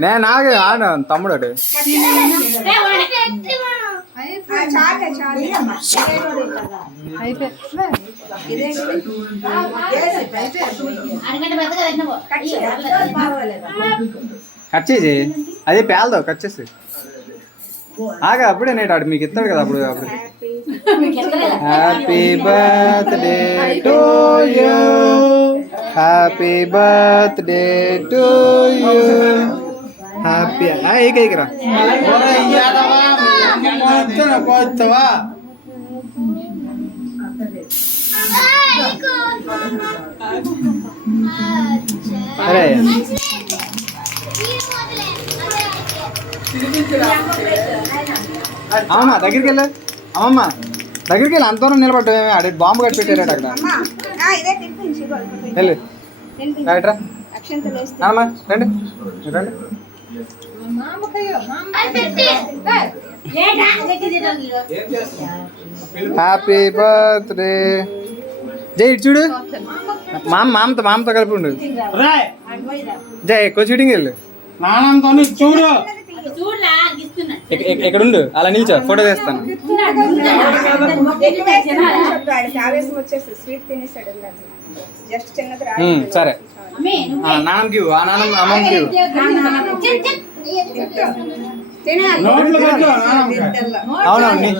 నేను నాకు ఆడ తమ్ముడు కట్ చేసి అది పేలదావు కట్ చేసి ఆగా అప్పుడే నేటి ఆడు మీకు ఇస్తాడు కదా అప్పుడు అప్పుడు happy birthday to you happy birthday to you happy ఏకైకరా అరే అమ్మమ్మ దగ్గరికి వెళ్ళా అమ్మమ్మ దగ్గరికి వెళ్ళి అంతవరం నిలబడ్డామే అడే బాంబు కట్టి పెట్టారట అక్కడ వెళ్ళి రైట్రా అమ్మా రండి రండి హ్యాపీ బర్త్డే జై ఇటు చూడు మామతో కలిపి ఉండు జై ఎక్కువ షూటింగ్ వెళ్ళు చూడు ఎక్కడ ఉండు అలా నిల్చో ఫోటో తీస్తాను సరే నాన్నకి ఆ నాన్న అమ్మకి అవునండి